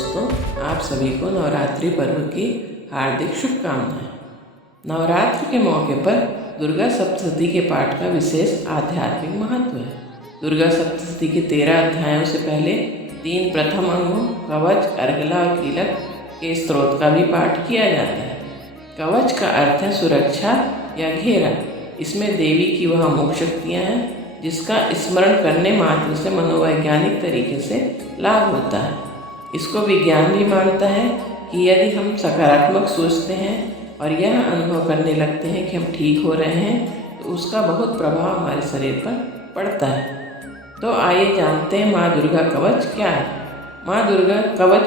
दोस्तों, आप सभी को नवरात्रि पर्व की हार्दिक शुभकामनाएं। नवरात्र के मौके पर दुर्गा सप्तशती के पाठ का विशेष आध्यात्मिक महत्व है। दुर्गा सप्तशती के 13 अध्यायों से पहले 3 प्रथम अंगों कवच, अर्गला और कीलक के स्तोत्र का भी पाठ किया जाता है। कवच का अर्थ है सुरक्षा या घेरा। इसमें देवी की वह अमोघ शक्तियाँ हैं जिसका स्मरण करने मात्र से मनोवैज्ञानिक तरीके से लाभ होता है। इसको विज्ञान भी मानता है कि यदि हम सकारात्मक सोचते हैं और यह अनुभव करने लगते हैं कि हम ठीक हो रहे हैं तो उसका बहुत प्रभाव हमारे शरीर पर पड़ता है। तो आइए जानते हैं माँ दुर्गा कवच क्या है। माँ दुर्गा कवच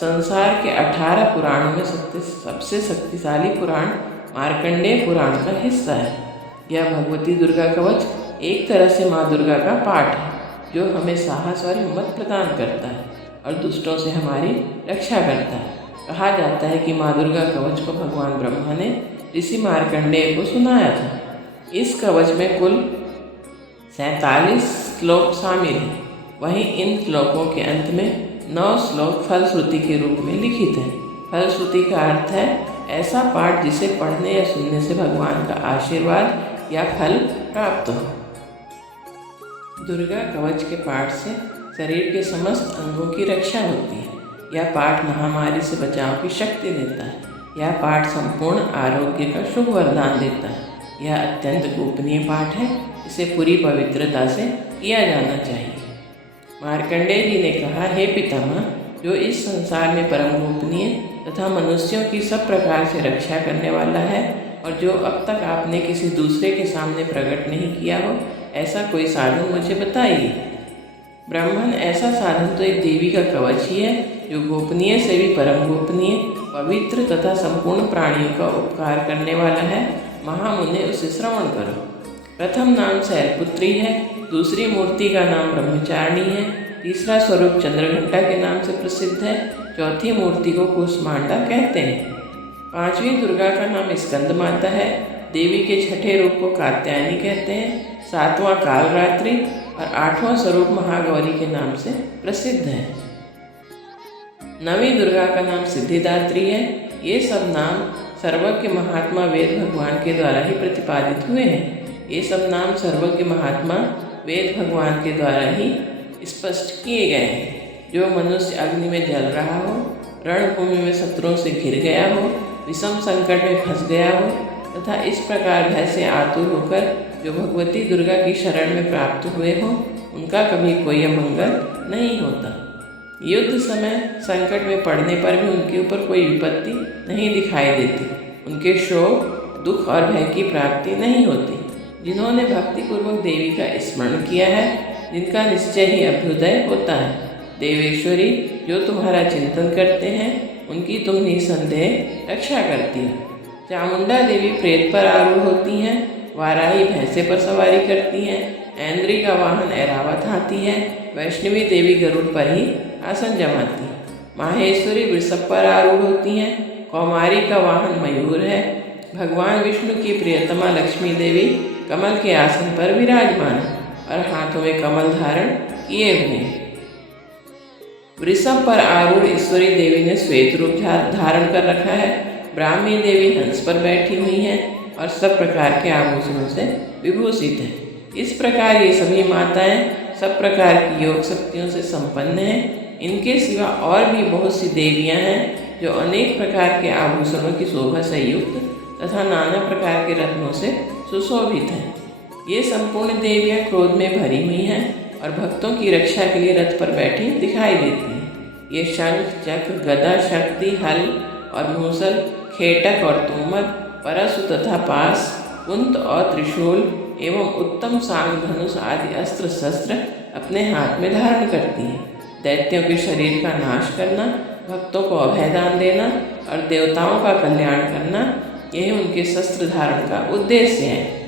संसार के 18 पुराणों में सबसे शक्तिशाली पुराण मार्कंडेय पुराण का हिस्सा है। यह भगवती दुर्गा कवच एक तरह से माँ दुर्गा का पाठ है जो हमें साहस और हिम्मत प्रदान करता है और दुष्टों से हमारी रक्षा करता है। कहा जाता है कि माँ दुर्गा कवच को भगवान ब्रह्मा ने ऋषि मार्कंडेय को सुनाया था। इस कवच में कुल 47 श्लोक शामिल हैं। वहीं इन श्लोकों के अंत में 9 श्लोक फलश्रुति के रूप में लिखित हैं। फलश्रुति का अर्थ है ऐसा पाठ जिसे पढ़ने या सुनने से भगवान का आशीर्वाद या फल प्राप्त हो। दुर्गा कवच के पाठ से शरीर के समस्त अंगों की रक्षा होती है। यह पाठ महामारी से बचाव की शक्ति देता है। यह पाठ संपूर्ण आरोग्य का शुभ वरदान देता है। यह अत्यंत गोपनीय पाठ है। इसे पूरी पवित्रता से किया जाना चाहिए। मार्कंडेय जी ने कहा, हे पितामह, जो इस संसार में परम गोपनीय तथा मनुष्यों की सब प्रकार से रक्षा करने वाला है और जो अब तक आपने किसी दूसरे के सामने प्रकट नहीं किया हो, ऐसा कोई साधन मुझे बताइए। ब्राह्मण, ऐसा साधन तो एक देवी का कवच ही है जो गोपनीय से भी परम गोपनीय, पवित्र तथा संपूर्ण प्राणियों का उपकार करने वाला है। महामुने उसे श्रवण करो। प्रथम नाम शैलपुत्री है, दूसरी मूर्ति का नाम ब्रह्मचारिणी है, तीसरा स्वरूप चंद्रघंटा के नाम से प्रसिद्ध है, चौथी मूर्ति को कुष्मांडा कहते हैं, पांचवी दुर्गा का नाम स्कंद माता है, देवी के छठे रूप को कात्यायनी कहते हैं, सातवां कालरात्रि और 8वां स्वरूप महागौरी के नाम से प्रसिद्ध है। नवीं दुर्गा का नाम सिद्धिदात्री है। ये सब नाम सर्वज्ञ महात्मा वेद भगवान के द्वारा ही प्रतिपादित हुए हैं। ये सब नाम सर्वज्ञ महात्मा वेद भगवान के द्वारा ही स्पष्ट किए गए हैं। जो मनुष्य अग्नि में जल रहा हो, रणभूमि में शत्रुओं से घिर गया हो, विषम संकट में फंस गया हो तथा इस प्रकार भय से आतुर होकर जो भगवती दुर्गा की शरण में प्राप्त हुए हो, उनका कभी कोई अमंगल नहीं होता। युद्ध समय संकट में पड़ने पर भी उनके ऊपर कोई विपत्ति नहीं दिखाई देती। उनके शोक, दुख और भय की प्राप्ति नहीं होती। जिन्होंने भक्तिपूर्वक देवी का स्मरण किया है, जिनका निश्चय ही अभ्युदय होता है। देवेश्वरी, जो तुम्हारा चिंतन करते हैं, उनकी तुम निसंदेह रक्षा करती हो। चामुंडा देवी प्रेत पर आरूढ़ होती हैं, वाराही भैंसे पर सवारी करती हैं, ऐन्द्री का वाहन ऐरावत हाथी है, वैष्णवी देवी गरुड़ पर ही आसन जमाती है, माहेश्वरी वृषभ पर आरूढ़ होती हैं, कौमारी का वाहन मयूर है, भगवान विष्णु की प्रियतमा लक्ष्मी देवी कमल के आसन पर विराजमान है और हाथों में कमल धारण किए हुए हैं। वृषभ पर आरूढ़ ईश्वरी देवी ने श्वेत रूप धारण कर रखा है। ब्राह्मी देवी हंस पर बैठी हुई हैं और सब प्रकार के आभूषणों से विभूषित है। इस प्रकार ये सभी माताएं सब प्रकार की योग शक्तियों से संपन्न हैं। इनके सिवा और भी बहुत सी देवियां हैं जो अनेक प्रकार के आभूषणों की शोभा से युक्त तथा नाना प्रकार के रत्नों से सुशोभित हैं। ये संपूर्ण देवियां क्रोध में भरी हुई हैं और भक्तों की रक्षा के लिए रथ पर बैठी दिखाई देती हैं। ये शंख, चक्र, गदा, शक्ति, हल और मूसल, खेटक और तोमर, परशु तथा पास, कुंत और त्रिशूल एवं उत्तम सांग, धनुष आदि अस्त्र शस्त्र अपने हाथ में धारण करती हैं। दैत्यों के शरीर का नाश करना, भक्तों को अभयदान देना और देवताओं का कल्याण करना, यही उनके शस्त्र धारण का उद्देश्य है।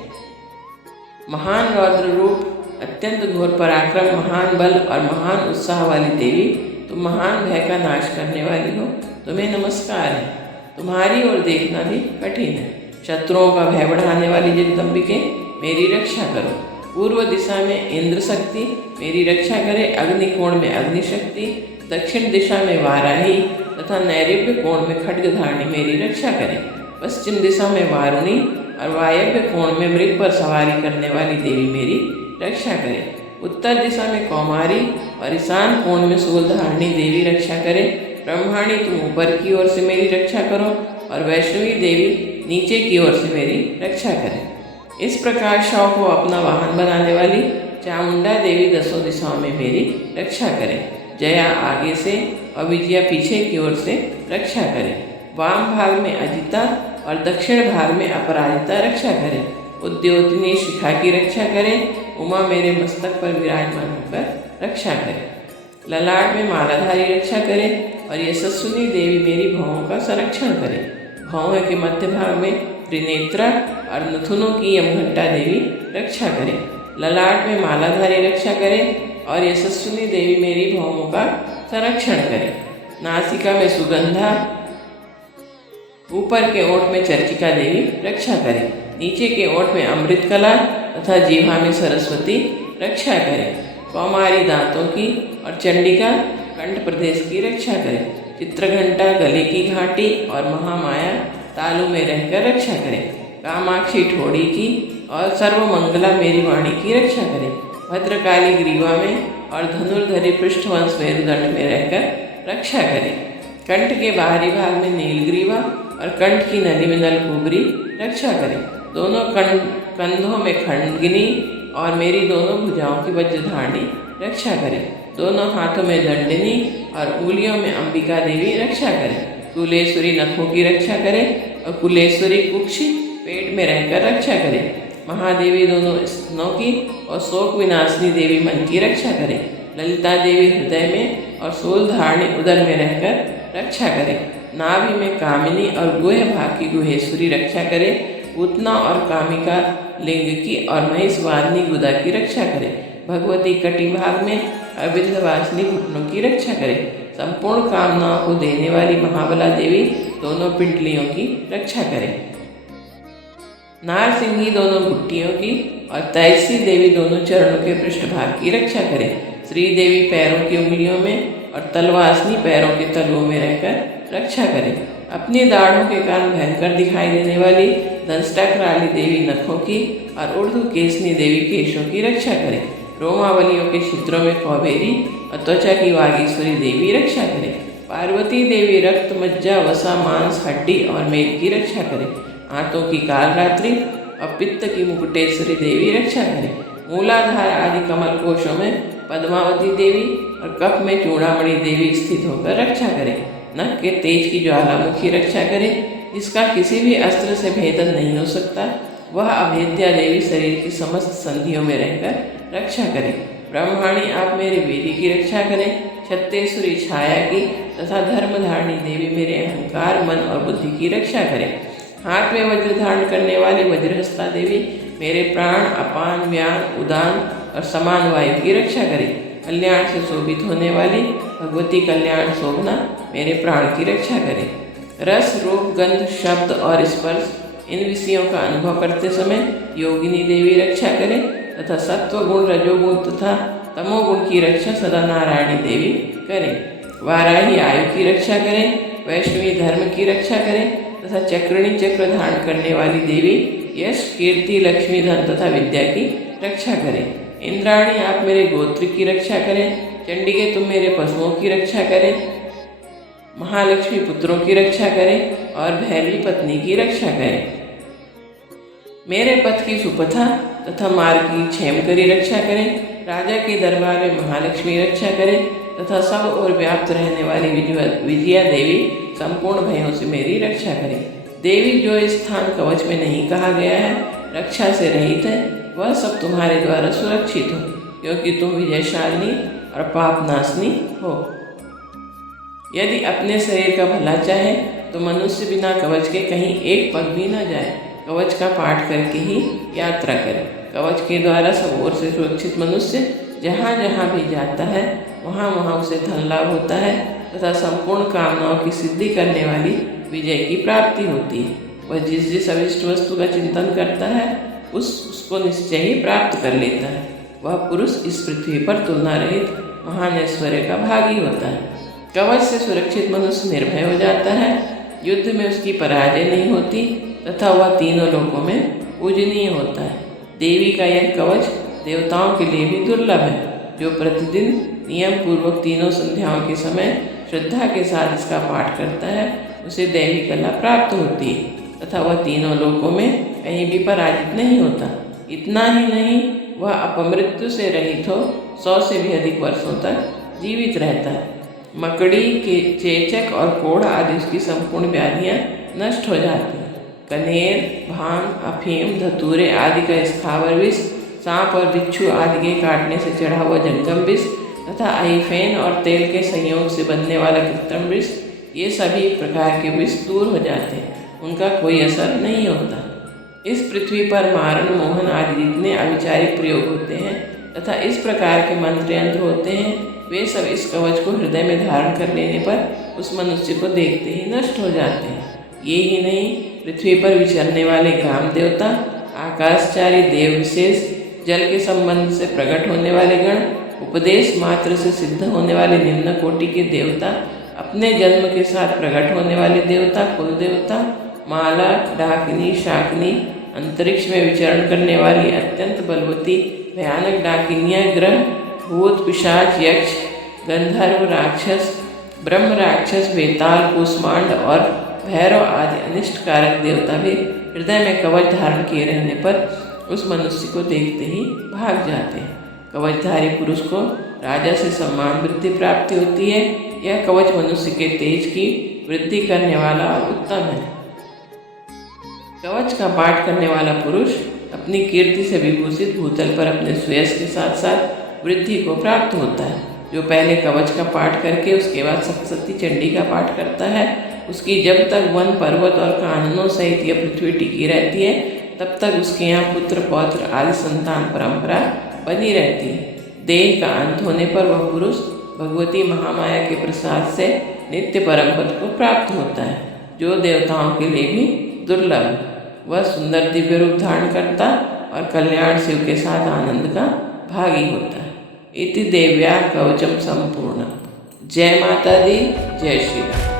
महान रौद्र रूप, अत्यंत घोर पराक्रम, महान बल और महान उत्साह वाली देवी, तुम महान भय का नाश करने वाली हो। तुम्हें नमस्कार है। तुम्हारी ओर देखना भी कठिन है। शत्रुओं का भय बढ़ाने वाली जगदम्बिके, मेरी रक्षा करो। पूर्व दिशा में इंद्र शक्ति मेरी रक्षा करे, अग्निकोण में अग्नि शक्ति, दक्षिण दिशा में वाराही तथा नैऋत्य कोण में खड्गधारणी मेरी रक्षा करे। पश्चिम दिशा में वारुणी और वायव्य कोण में मृग पर सवारी करने वाली देवी मेरी रक्षा करे। उत्तर दिशा में कौमारी और ईशान कोण में शूलधारणी देवी रक्षा करे। ब्रह्माणी तुम ऊपर की ओर से मेरी रक्षा करो और वैष्णवी देवी नीचे की ओर से मेरी रक्षा करे। इस प्रकार शव को अपना वाहन बनाने वाली चामुंडा देवी दसों दिशाओं में मेरी रक्षा करे। जया आगे से और विजया पीछे की ओर से रक्षा करे। वाम भाग में अजिता और दक्षिण भाग में अपराजिता रक्षा करे। उद्योतनी शिखा की रक्षा करे। उमा मेरे मस्तक पर विराजमान होकर रक्षा करे। ललाट में मालाधारी रक्षा करे और यशस्विनी देवी मेरी भौहों का संरक्षण करे। भौहों के मध्य भाग में त्रिनेत्रा और नथुनों की यमघंटा देवी रक्षा करे। ललाट में मालाधारी रक्षा करे और यशस्विनी देवी मेरी भौहों का संरक्षण करे। नासिका में सुगंधा, ऊपर के ओठ में चर्चिका देवी रक्षा करे। नीचे के ओठ में अमृत कला तथा जीवा में सरस्वती रक्षा करे। कौमारी दांतों की और चंडिका कंठ प्रदेश की रक्षा करे। चित्रघंटा गले की घाटी और महामाया तालु में रहकर रक्षा करे। कामाक्षी ठोड़ी की और सर्वमंगला मेरी वाणी की रक्षा करे। भद्रकाली ग्रीवा में और धनुर्धरी पृष्ठवंश मेरुदंड में रहकर रक्षा करे। कंठ के बाहरी भाग में नीलग्रीवा और कंठ की नली में नलकुबरी रक्षा करे। दोनों कंधों में खंडगिनी और मेरी दोनों भुजाओं की वज्रधारणी रक्षा करे। दोनों हाथों में दंडिनी और उंगलियों में अंबिका देवी रक्षा करे। कुलेश्वरी नखों की रक्षा करे और कुलेश्वरी कुक्षी पेट में रहकर रक्षा करे। महादेवी दोनों स्तनों की और शोक विनाशिनी देवी मन की रक्षा करे। ललिता देवी हृदय में और शूलधारणी उदर में रहकर रक्षा करे। नाभि में कामिनी और गुह भाग की गुहेश्वरी रक्षा करे। पूतना और कामिका लिंग की और महिषवादिनी गुदा की रक्षा करे। भगवती कटी भाग में अविंध्यवासिनी घुटनों की रक्षा करे। संपूर्ण कामनाओं को देने वाली महाबला देवी दोनों पिंडलियों की रक्षा करे। नारसिंही दोनों घुट्टियों की और तैसी देवी दोनों चरणों के पृष्ठभाग की रक्षा करे। श्रीदेवी पैरों की उंगलियों में और तलवासनी पैरों के तलुओं में रहकर रक्षा करे। अपनी दाढ़ों के कारण भयंकर दिखाई देने वाली दंष्टाक्राली देवी नखों की और उर्धु केसनी देवी केशों की रक्षा करे। रोमावलियों के छिद्रों में कौबेरी और त्वचा की वागीश्वरी देवी रक्षा करे। पार्वती देवी रक्त, मज्जा, वसा, मांस, हड्डी और मेद की रक्षा करे। हाथों की कालरात्रि और पित्त की मुकुटेश्वरी देवी रक्षा करे। मूलाधार आदि कमल कोशों में पद्मावती देवी और कफ में चूड़ामणि देवी स्थित होकर रक्षा करे। नख के तेज की ज्वालामुखी रक्षा करे। जिसका किसी भी अस्त्र से भेदन नहीं हो सकता, वह अभेद्या देवी शरीर की समस्त संधियों में रहकर रक्षा करे। ब्रह्माणी आप मेरे वीर्य की रक्षा करें। छत्तेश्वरी छाया की तथा धर्मधारिणी देवी मेरे अहंकार, मन और बुद्धि की रक्षा करें। हाथ में वज्र धारण करने वाली वज्रहस्ता देवी मेरे प्राण, अपान, व्यान, उदान और समान वायु की रक्षा करे। कल्याण से शोभित होने वाली भगवती कल्याण शोभना मेरे प्राण की रक्षा करे। रस, रूप, गंध, शब्द और स्पर्श इन विषयों का अनुभव करते समय योगिनी देवी रक्षा करे तथा सत्व गुण, रजोगुण तथा तमोगुण की रक्षा सदा नारायणी देवी करे। वाराही आयु की रक्षा करें। वैष्णवी धर्म की रक्षा करें तथा चक्रिणी चक्र धारण करने वाली देवी यश, कीर्ति, लक्ष्मी, धन तथा विद्या की रक्षा करें। इंद्राणी आप मेरे गोत्र की रक्षा करें। चंडिके तुम मेरे पशुओं की रक्षा करें। महालक्ष्मी पुत्रों की रक्षा करें और भैरवी पत्नी की रक्षा करें। मेरे पथ की सुपथा तथा मार्ग की क्षेमकरी रक्षा करें। राजा के दरबार में महालक्ष्मी रक्षा करें तथा सब और व्याप्त रहने वाली विजया देवी संपूर्ण भयों से मेरी रक्षा करें। देवी जो स्थान कवच में नहीं कहा गया है, रक्षा से रहित है, वह सब तुम्हारे द्वारा सुरक्षित हो, क्योंकि तुम विजयशालिनी और पापनाशनी हो। यदि अपने शरीर का भला चाहे तो मनुष्य बिना कवच के कहीं एक पग भी न जाए। कवच का पाठ करके ही यात्रा करे। कवच के द्वारा सब ओर से सुरक्षित मनुष्य जहाँ जहाँ भी जाता है वहाँ वहाँ उसे धन लाभ होता है तथा संपूर्ण कामनाओं की सिद्धि करने वाली विजय की प्राप्ति होती है। वह जिस जिस अविष्ट वस्तु का चिंतन करता है उसको निश्चय ही प्राप्त कर लेता है। वह पुरुष इस पृथ्वी पर तुलना रहित महान ऐश्वर्य का भागी होता है। कवच से सुरक्षित मनुष्य निर्भय हो जाता है, युद्ध में उसकी पराजय नहीं होती तथा वह तीनों लोकों में पूजनीय होता है। देवी का यह कवच देवताओं के लिए भी दुर्लभ है। जो प्रतिदिन नियम पूर्वक तीनों संध्याओं के समय श्रद्धा के साथ इसका पाठ करता है उसे दैवी कला प्राप्त होती है तथा वह तीनों लोकों में कहीं भी पराजित नहीं होता। इतना ही नहीं, वह अपमृत्यु से रहित हो 100 से भी अधिक वर्षों तक जीवित रहता है। मकड़ी के चेचक और कोढ़ आदि उसकी संपूर्ण व्याधियाँ नष्ट हो जाती हैं। कनेर, भांग, अफीम, धतूरे आदि का स्थावर विष, सांप और बिच्छू आदि के काटने से चढ़ा हुआ जंगम विष तथा आईफेन और तेल के संयोग से बनने वाला कृत्रिम विष, ये सभी प्रकार के विष दूर हो जाते हैं, उनका कोई असर नहीं होता। इस पृथ्वी पर मारण, मोहन आदि जितने अविचारिक प्रयोग होते हैं तथा इस प्रकार के मंत्र यंत्र होते हैं, वे सब इस कवच को हृदय में धारण कर लेने पर उस मनुष्य को देखते ही नष्ट हो जाते हैं। ये ही नहीं, पृथ्वी पर विचरने वाले ग्राम देवता, आकाशचारी देव विशेष, जल के संबंध से प्रकट होने वाले गण, उपदेश मात्र से सिद्ध होने वाले निम्न कोटि के देवता, अपने जन्म के साथ प्रकट होने वाले देवता, कुल देवता, माला, डाकिनी, शाकिनी, अंतरिक्ष में विचरण करने वाली अत्यंत बलवती भयानक डाकिनियाँ, ग्रह, भूत, पिशाच, यक्ष, गंधर्व, राक्षस, ब्रह्म राक्षस, बेताल, कूष्मांड और भैरव आदि अनिष्ट कारक देवता भी हृदय में कवच धारण किए रहने पर उस मनुष्य को देखते ही भाग जाते हैं। कवचधारी पुरुष को राजा से सम्मान वृद्धि प्राप्ति होती है। यह कवच मनुष्य के तेज की वृद्धि करने वाला और उत्तम है। कवच का पाठ करने वाला पुरुष अपनी कीर्ति से विभूषित भूतल पर अपने सुयश के साथ साथ वृद्धि को प्राप्त होता है। जो पहले कवच का पाठ करके उसके बाद सप्तशती चंडी का पाठ करता है, उसकी जब तक वन, पर्वत और काननों सहित यह पृथ्वी टिकी रहती है, तब तक उसके यहाँ पुत्र, पौत्र आदि संतान परंपरा बनी रहती है। देह का अंत होने पर वह पुरुष भगवती महामाया के प्रसाद से नित्य परम पद को प्राप्त होता है, जो देवताओं के लिए भी दुर्लभ है। वह सुंदर दिव्य रूप धारण करता और कल्याण शिव के साथ आनंद का भागी होता है। इति देव्या कवचम संपूर्ण। जय माता दी, जय श्री राम।